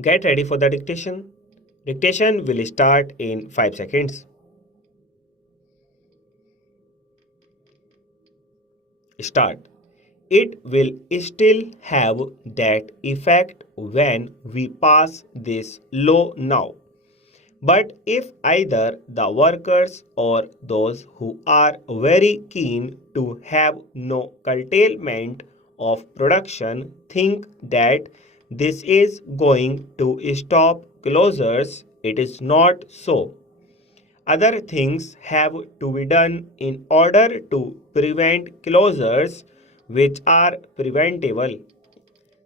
Get ready for the dictation. Dictation will start in 5 seconds. Start. It will still have that effect when we pass this law now. But if either the workers or those who are very keen to have no curtailment of production think that this is going to stop closures, it is not so. Other things have to be done in order to prevent closures which are preventable.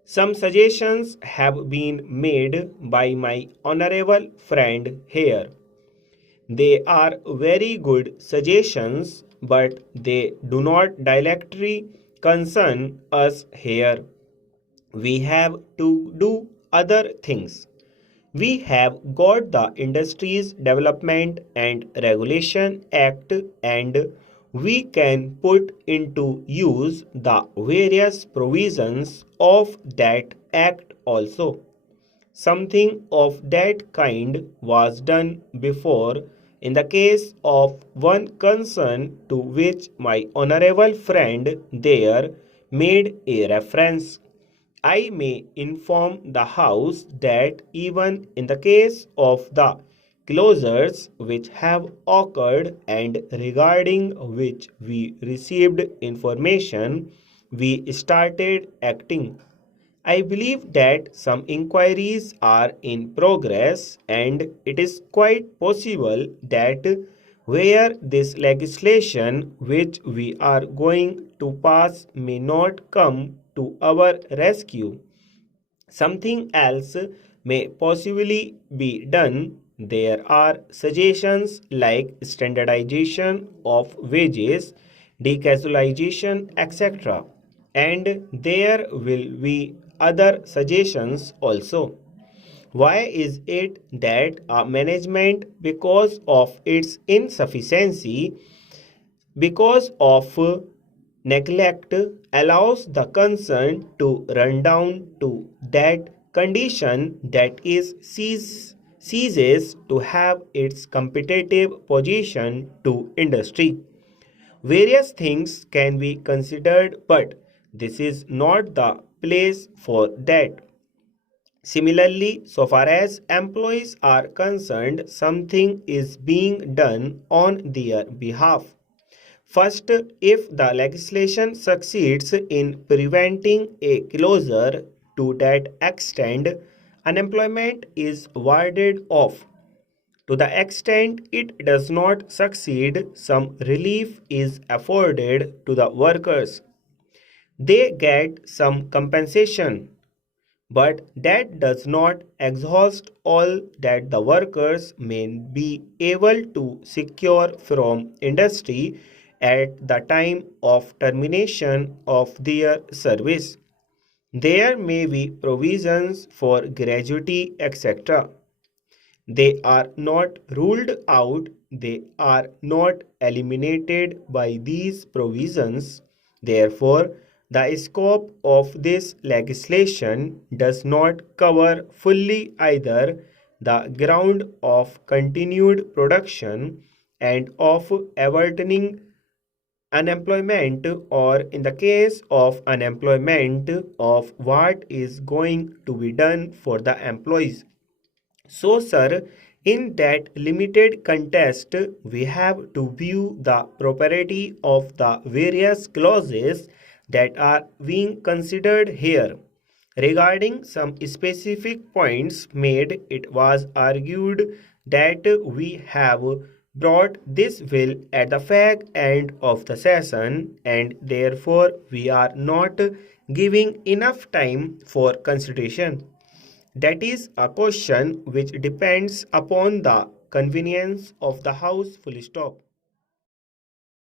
Some suggestions have been made by my honorable friend here. They are very good suggestions, but they do not directly concern us here. We have to do other things. We have got the Industries Development and Regulation Act, and we can put into use the various provisions of that act also. Something of that kind was done before in the case of one concern to which my honorable friend there made a reference. I may inform the House that even in the case of the closures which have occurred and regarding which we received information, we started acting. I believe that some inquiries are in progress, and it is quite possible that where this legislation which we are going to pass may not come to our rescue, something else may possibly be done. There are suggestions like standardization of wages, decasualization, etc. And there will be other suggestions also. Why is it that a management, because of its insufficiency, because of neglect, allows the concern to run down to that condition that is ceases to have its competitive position to industry? Various things can be considered, but this is not the place for that. Similarly, so far as employees are concerned, something is being done on their behalf. First, if the legislation succeeds in preventing a closure to that extent, unemployment is warded off. To the extent it does not succeed, some relief is afforded to the workers. They get some compensation, but that does not exhaust all that the workers may be able to secure from industry at the time of termination of their service. There may be provisions for gratuity, etc. They are not ruled out, they are not eliminated by these provisions. Therefore, the scope of this legislation does not cover fully either the ground of continued production and of averting unemployment, or in the case of unemployment, of what is going to be done for the employees. So, sir, in that limited context, we have to view the propriety of the various clauses that are being considered here. Regarding some specific points made, it was argued that we have brought this bill at the fag end of the session, and therefore we are not giving enough time for consideration. That is a question which depends upon the convenience of the House, full stop.